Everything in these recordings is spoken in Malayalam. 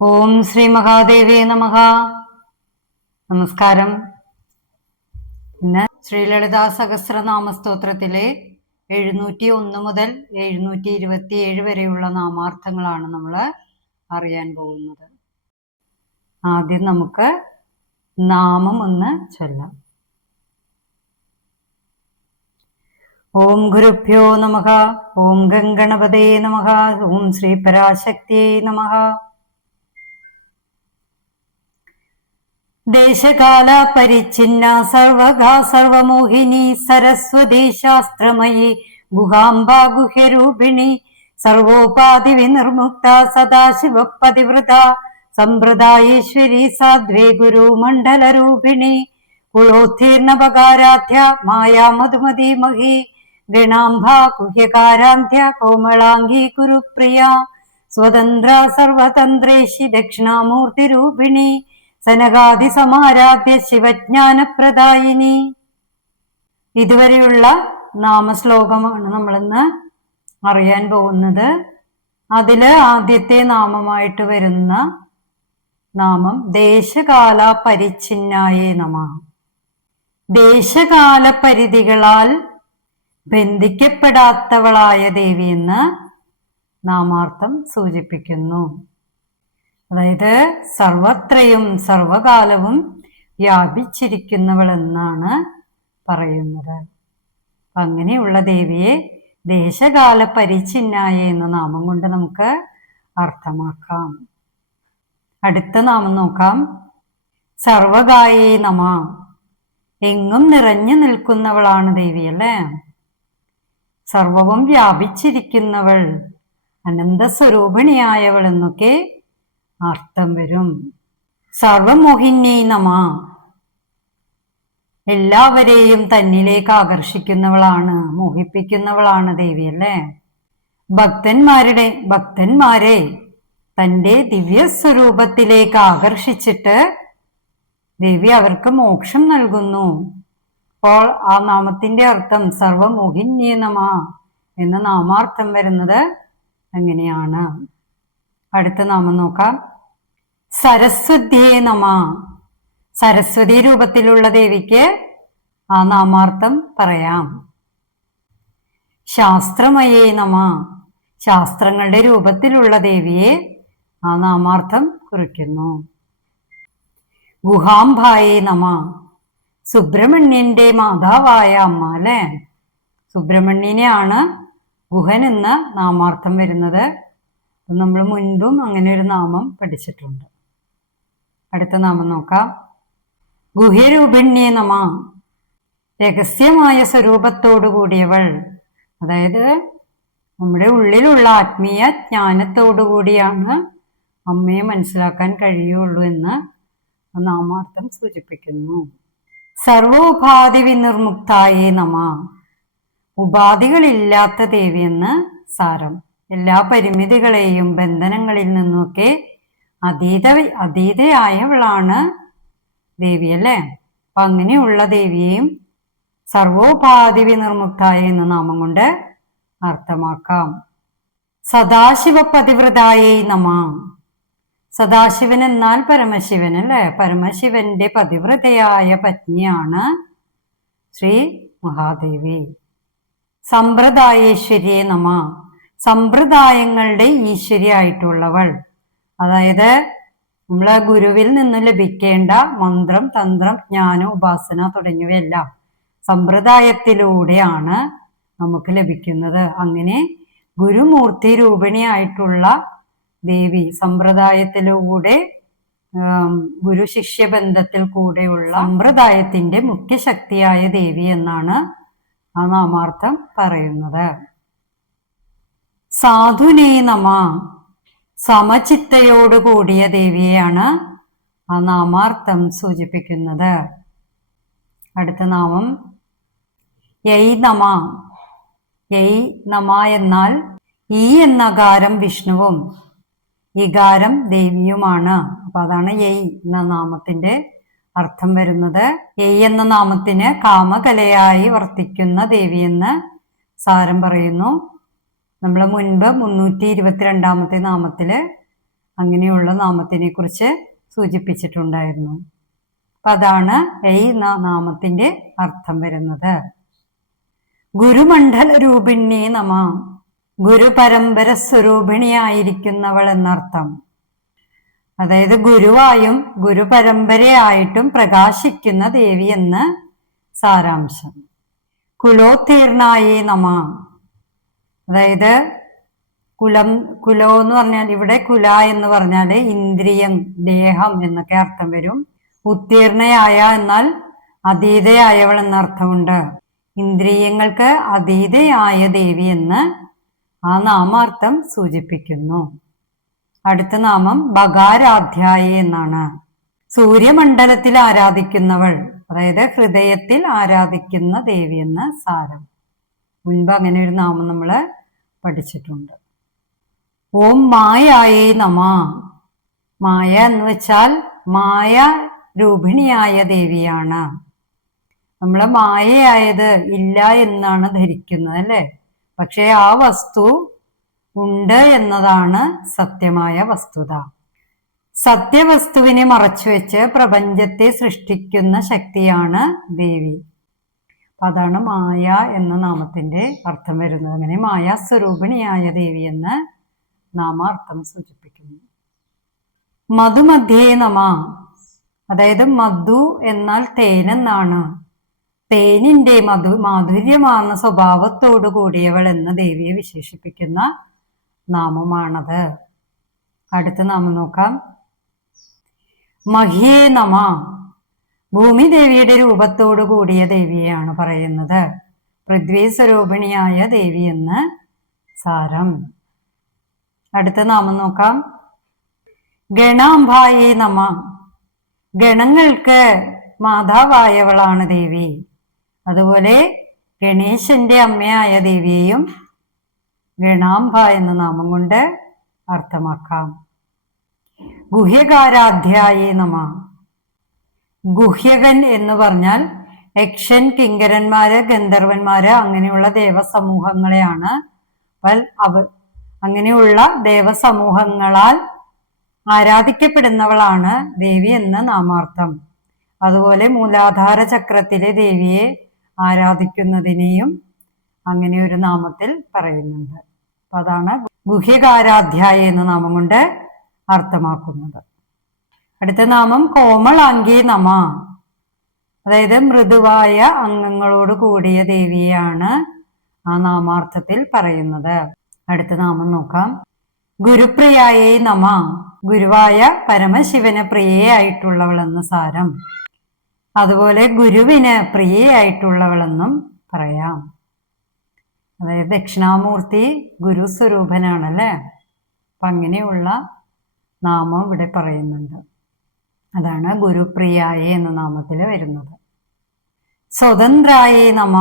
ഓം ശ്രീ മഹാദേവേ നമഃ. നമസ്കാരം. ഇന്ന് ശ്രീലളിതാ സഹസ്രനാമ സ്തോത്രത്തിലെ 701 മുതൽ 727 വരെയുള്ള നാമാർത്ഥങ്ങളാണ് നമ്മൾ അറിയാൻ പോകുന്നത്. ആദ്യം നമുക്ക് നാമം ഒന്ന് ചൊല്ലാം. ഓം ഗുരുഭ്യോ നമഃ. ഓം ഗംഗണപതേ നമഃ. ഓം ശ്രീ പരാശക്തിയേ നമഃ. ദേശകാല പരിച്ഛിന്ന സർവകാ സർവമോഹിനി സരസ്വതി ശാസ്ത്രമയി ഗുഹാംബ ഗുഹ്യരൂപിണി സർവോപാധി വിനിർമുക്ത സദാശിവ പതിവൃത സമ്പ്രദായേശ്വരി സാധ്വേ ഗുരുമണ്ഡലരൂപിണി കുളോത്തീർണപകാരാധ്യ മായാ മധുമതി മഹി ഗണാംബ ഗുഹ്യകാരാന്ധ്യ കോമളാംഗി ഗുരുപ്രിയ സ്വതന്ത്ര സർവതന്ത്രേഷി ദക്ഷിണാമൂർത്തിരൂപിണി സനകാദി സമാരാധ്യ ശിവജ്ഞാനപ്രദായിനി. ഇതുവരെയുള്ള നാമശ്ലോകമാണ് നമ്മളിന്ന് അറിയാൻ പോകുന്നത്. അതില് ആദ്യത്തെ നാമമായിട്ട് വരുന്ന നാമം ദേശകാല പരിച്ഛിന്നായേ നമഃ. ദേശകാല പരിധികളാൽ ബന്ധിക്കപ്പെടാത്തവളായ ദേവിയെന്ന് നാമാർത്ഥം സൂചിപ്പിക്കുന്നു. അതായത് സർവത്രയും സർവകാലവും വ്യാപിച്ചിരിക്കുന്നവളെന്നാണ് പറയുന്നത്. അങ്ങനെയുള്ള ദേവിയെ ദേശകാല പരിച്ഛിന്നായ എന്ന നാമം കൊണ്ട് നമുക്ക് അർത്ഥമാക്കാം. അടുത്ത നാമം നോക്കാം. സർവകായേ നമഃ. എങ്ങും നിറഞ്ഞു നിൽക്കുന്നവളാണ് ദേവി അല്ലേ. സർവവും വ്യാപിച്ചിരിക്കുന്നവൾ, അനന്തസ്വരൂപിണിയായവൾ എന്നൊക്കെ അർത്ഥം വരും. സർവമോഹിനി നമഃ. എല്ലാവരെയും തന്നിലേക്ക് ആകർഷിക്കുന്നവളാണ്, മോഹിപ്പിക്കുന്നവളാണ് ദേവി അല്ലേ. ഭക്തന്മാരെ തൻ്റെ ദിവ്യസ്വരൂപത്തിലേക്ക് ആകർഷിച്ചിട്ട് ദേവി അവർക്ക് മോക്ഷം നൽകുന്നു. അപ്പോൾ ആ നാമത്തിന്റെ അർത്ഥം സർവമോഹിന്യേ നമഃ എന്ന നാമാർത്ഥം വരുന്നത് അങ്ങനെയാണ്. അടുത്ത നാമം നോക്കാം. സരസ്വതിയേ നമഃ. സരസ്വതി രൂപത്തിലുള്ള ദേവിക്ക് ആ നാമാർത്ഥം പറയാം. ശാസ്ത്രമയേ നമഃ. ശാസ്ത്രങ്ങളുടെ രൂപത്തിലുള്ള ദേവിയെ ആ നാമാർത്ഥം കുറിക്കുന്നു. ഗുഹാംബായേ നമഃ. സുബ്രഹ്മണ്യന്റെ മാതാവായ അമ്മ അല്ലെ. സുബ്രഹ്മണ്യനെയാണ് ഗുഹൻ എന്ന നാമാർത്ഥം വരുന്നത്. നമ്മൾ മുൻപും അങ്ങനെ ഒരു നാമം പഠിച്ചിട്ടുണ്ട്. അടുത്ത നാമം നോക്കാം. ഗുഹ്യരൂപിണ്യേ നമഃ. രഹസ്യമായ സ്വരൂപത്തോടു കൂടിയവൾ, അതായത് നമ്മുടെ ഉള്ളിലുള്ള ആത്മീയ ജ്ഞാനത്തോടു കൂടിയാണ് അമ്മയെ മനസ്സിലാക്കാൻ കഴിയുള്ളൂ എന്ന് നാമാർത്ഥം സൂചിപ്പിക്കുന്നു. സർവോപാധി വിനിർമുക്തായേ നമഃ. ഉപാധികളില്ലാത്ത ദേവിയെന്ന് സാരം. എല്ലാ പരിമിതികളെയും ബന്ധനങ്ങളിൽ നിന്നുമൊക്കെ അതീതയായവളാണ് ദേവി അല്ലേ. അപ്പൊ അങ്ങനെയുള്ള ദേവിയെയും സർവോപാധി വിനിർമുക്തായ എന്ന നാമം കൊണ്ട് അർത്ഥമാക്കാം. സദാശിവ പതിവ്രതായേ നമഃ. സദാശിവൻ എന്നാൽ പരമശിവൻ അല്ലെ. പരമശിവന്റെ പതിവ്രതയായ പത്നിയാണ് ശ്രീ മഹാദേവി. സമ്പ്രദായേശ്വരിയേ നമഃ. സമ്പ്രദായങ്ങളുടെ ഈശ്വരിയായിട്ടുള്ളവൾ, അതായത് നമ്മളെ ഗുരുവിൽ നിന്ന് ലഭിക്കേണ്ട മന്ത്രം, തന്ത്രം, ജ്ഞാനം, ഉപാസന തുടങ്ങിയവയെല്ലാം സമ്പ്രദായത്തിലൂടെയാണ് നമുക്ക് ലഭിക്കുന്നത്. അങ്ങനെ ഗുരുമൂർത്തി രൂപിണിയായിട്ടുള്ള ദേവി, സമ്പ്രദായത്തിലൂടെ ഗുരു ശിഷ്യ ബന്ധത്തിൽ കൂടെയുള്ള സമ്പ്രദായത്തിന്റെ മുഖ്യശക്തിയായ ദേവി എന്നാണ് ആ നാമാർത്ഥം പറയുന്നത്. സാധുനേ നമഃ. സമചിത്തയോട് കൂടിയ ദേവിയെയാണ് ആ നാമാർത്ഥം സൂചിപ്പിക്കുന്നത്. അടുത്ത നാമം യൈ നമഃ. യൈ നമഃ എന്നാൽ ഈ എന്ന ഗാരം വിഷ്ണുവും ഇകാരം ദേവിയുമാണ്. അപ്പൊ അതാണ് യൈ എന്ന നാമത്തിന്റെ അർത്ഥം വരുന്നത്. യൈ എന്ന നാമത്തിന് കാമകലയായി വർത്തിക്കുന്ന ദേവിയെന്ന് സാരം പറയുന്നു. നമ്മൾ മുൻപ് 322 നാമത്തില് അങ്ങനെയുള്ള നാമത്തിനെ കുറിച്ച് സൂചിപ്പിച്ചിട്ടുണ്ടായിരുന്നു. അപ്പം അതാണ് ഈ നാമത്തിന്റെ അർത്ഥം വരുന്നത്. ഗുരുമണ്ഡല രൂപിണി നമ, ഗുരുപരമ്പര സ്വരൂപിണിയായിരിക്കുന്നവൾ എന്നർത്ഥം. അതായത് ഗുരുവായും ഗുരുപരമ്പരയായിട്ടും പ്രകാശിക്കുന്ന ദേവി എന്ന് സാരാംശം. കുലോത്തീർണായേ നമ, അതായത് കുലോ എന്ന് പറഞ്ഞാൽ ഇവിടെ കുല എന്ന് പറഞ്ഞാൽ ഇന്ദ്രിയം, ദേഹം എന്നൊക്കെ അർത്ഥം വരും. ഉത്തീർണയായ എന്നാൽ അതീതയായവൾ എന്നർത്ഥമുണ്ട്. ഇന്ദ്രിയങ്ങൾക്ക് അതീതയായ ദേവി എന്ന് ആ നാമാർത്ഥം സൂചിപ്പിക്കുന്നു. അടുത്ത നാമം ബകാരാധ്യായി എന്നാണ്. സൂര്യമണ്ഡലത്തിൽ ആരാധിക്കുന്നവൾ, അതായത് ഹൃദയത്തിൽ ആരാധിക്കുന്ന ദേവി എന്ന് സാരം. മുൻപ് അങ്ങനെ ഒരു നാമം നമ്മൾ പഠിച്ചിട്ടുണ്ട്. ഓം മായായേ നമ, മായ എന്ന് വെച്ചാൽ മായ രൂപിണിയായ ദേവിയാണ്. നമ്മൾ മായയായത് ഇല്ല എന്നാണ് ധരിക്കുന്നത് അല്ലേ? പക്ഷേ ആ വസ്തു ഉണ്ട് എന്നതാണ് സത്യമായ വസ്തുത. സത്യവസ്തുവിനെ മറച്ചുവെച്ച് പ്രപഞ്ചത്തെ സൃഷ്ടിക്കുന്ന ശക്തിയാണ് ദേവി. അതാണ് മായ എന്ന നാമത്തിന്റെ അർത്ഥം വരുന്നത്. അങ്ങനെ മായാസ്വരൂപിണിയായ ദേവി എന്ന് നാമാർത്ഥം സൂചിപ്പിക്കുന്നു. മധുമധ്യേ നമ, അതായത് മധു എന്നാൽ തേൻ എന്നാണ്. തേനിന്റെ മാധുര്യമാർന്ന സ്വഭാവത്തോടു കൂടിയവൾ എന്ന ദേവിയെ വിശേഷിപ്പിക്കുന്ന നാമമാണത്. അടുത്ത നാമം നോക്കാം. മഹ്യേ നമ, ഭൂമിദേവിയുടെ രൂപത്തോടു കൂടിയ ദേവിയെയാണ് പറയുന്നത്. പൃഥ്വി സ്വരൂപിണിയായ ദേവി എന്ന് സാരം. അടുത്ത നാമം നോക്കാം. ഗണാംബായേ നമ, ഗണങ്ങൾക്ക് മാതാവായവളാണ് ദേവി. അതുപോലെ ഗണേശന്റെ അമ്മയായ ദേവിയെയും ഗണാംബ എന്ന നാമം കൊണ്ട് അർത്ഥമാക്കാം. ഗുഹ്യകാരാധ്യായേ നമ, ഗുഹ്യകൻ എന്ന് പറഞ്ഞാൽ യക്ഷൻ, കിങ്കരന്മാര്, ഗന്ധർവന്മാര് അങ്ങനെയുള്ള ദേവസമൂഹങ്ങളെയാണ്. അങ്ങനെയുള്ള ദേവസമൂഹങ്ങളാൽ ആരാധിക്കപ്പെടുന്നവളാണ് ദേവി എന്ന നാമാർത്ഥം. അതുപോലെ മൂലാധാര ചക്രത്തിലെ ദേവിയെ ആരാധിക്കുന്നതിനെയും അങ്ങനെ ഒരു നാമത്തിൽ പറയുന്നുണ്ട്. അപ്പൊ അതാണ് ഗുഹ്യകാരാധ്യായ എന്ന നാമം കൊണ്ട് അർത്ഥമാക്കുന്നത്. അടുത്ത നാമം കോമളാംഗി നമ, അതായത് മൃദുവായ അംഗങ്ങളോട് കൂടിയ ദേവിയെയാണ് ആ നാമാർത്ഥത്തിൽ പറയുന്നത്. അടുത്ത നാമം നോക്കാം. ഗുരുപ്രിയായേ നമ, ഗുരുവായ പരമശിവന് പ്രിയയായിട്ടുള്ളവളെന്ന് സാരം. അതുപോലെ ഗുരുവിന് പ്രിയയായിട്ടുള്ളവളെന്നും പറയാം. അതായത് ദക്ഷിണാമൂർത്തി ഗുരുസ്വരൂപനാണല്ലേ. അപ്പം അങ്ങനെയുള്ള നാമം ഇവിടെ പറയുന്നുണ്ട്. അതാണ് ഗുരുപ്രിയായേ എന്ന നാമത്തിൽ വരുന്നത്. സ്വതന്ത്രായേ നമ,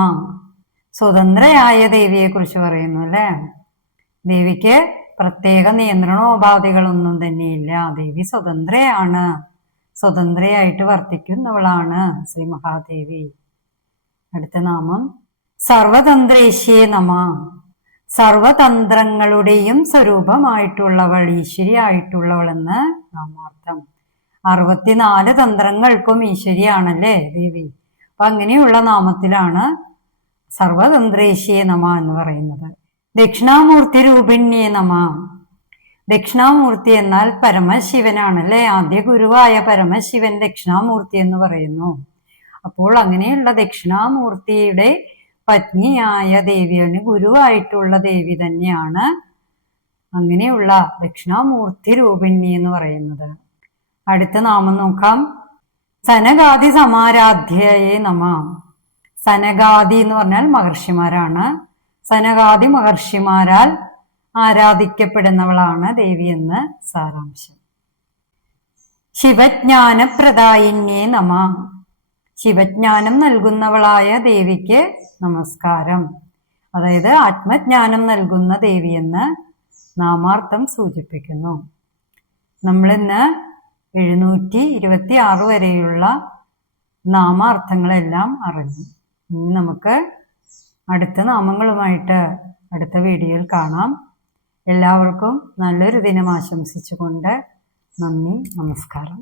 സ്വതന്ത്രയായ ദേവിയെ കുറിച്ച് പറയുന്നു അല്ലേ. ദേവിക്ക് പ്രത്യേക നിയന്ത്രണോപാധികളൊന്നും തന്നെയില്ല. ദേവി സ്വതന്ത്രയാണ്, സ്വതന്ത്രയായിട്ട് വർത്തിക്കുന്നവളാണ് ശ്രീ മഹാദേവി. അടുത്ത നാമം സർവതന്ത്രേശ്യേ നമ, സർവതന്ത്രങ്ങളുടെയും സ്വരൂപമായിട്ടുള്ളവൾ, ഈശ്വരിയായിട്ടുള്ളവൾ എന്ന് നാമാർത്ഥം. 64 തന്ത്രങ്ങൾക്കും ഈശ്വരിയാണല്ലേ ദേവി. അപ്പൊ അങ്ങനെയുള്ള നാമത്തിലാണ് സർവതന്ത്രേശ്യേ നമ എന്ന് പറയുന്നത്. ദക്ഷിണാമൂർത്തി രൂപിണ്യേ നമ, ദക്ഷിണാമൂർത്തി എന്നാൽ പരമശിവനാണല്ലേ. ആദ്യ ഗുരുവായ പരമശിവൻ ദക്ഷിണാമൂർത്തി എന്ന് പറയുന്നു. അപ്പോൾ അങ്ങനെയുള്ള ദക്ഷിണാമൂർത്തിയുടെ പത്നിയായ ദേവിയാണ്, ഗുരുവായിട്ടുള്ള ദേവി തന്നെയാണ് അങ്ങനെയുള്ള ദക്ഷിണാമൂർത്തി രൂപിണി എന്ന് പറയുന്നത്. അടുത്ത നാമം നോക്കാം. സനകാദി സമാരാധ്യയെ നമ, സനകാദി എന്ന് പറഞ്ഞാൽ മഹർഷിമാരാണ്. സനകാദി മഹർഷിമാരാൽ ആരാധിക്കപ്പെടുന്നവളാണ് ദേവി എന്ന് സാരാംശം. ശിവജ്ഞാനപ്രദായിന്യേ നമ, ശിവജ്ഞാനം നൽകുന്നവളായ ദേവിക്ക് നമസ്കാരം. അതായത് ആത്മജ്ഞാനം നൽകുന്ന ദേവി എന്ന് നാമാർത്ഥം സൂചിപ്പിക്കുന്നു. നമ്മളിന്ന് 726 വരെയുള്ള നാമാർത്ഥങ്ങളെല്ലാം അറിഞ്ഞു. ഇനി നമുക്ക് അടുത്ത നാമങ്ങളുമായിട്ട് അടുത്ത വീഡിയോയിൽ കാണാം. എല്ലാവർക്കും നല്ലൊരു ദിനം ആശംസിച്ചുകൊണ്ട് നന്ദി, നമസ്കാരം.